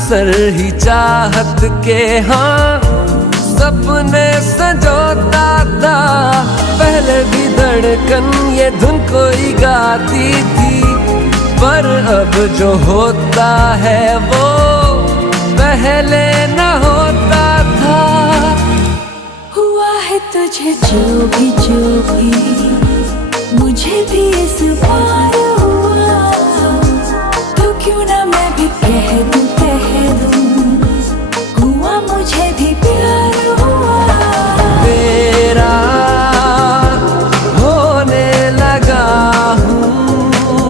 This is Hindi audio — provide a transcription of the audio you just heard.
अवसर ही चाहत के हाँ सपने संजोता था। पहले भी धड़कन ये धुन कोई गाती थी, पर अब जो होता है वो पहले न होता था। हुआ है तुझे जो भी मुझे भी इस बार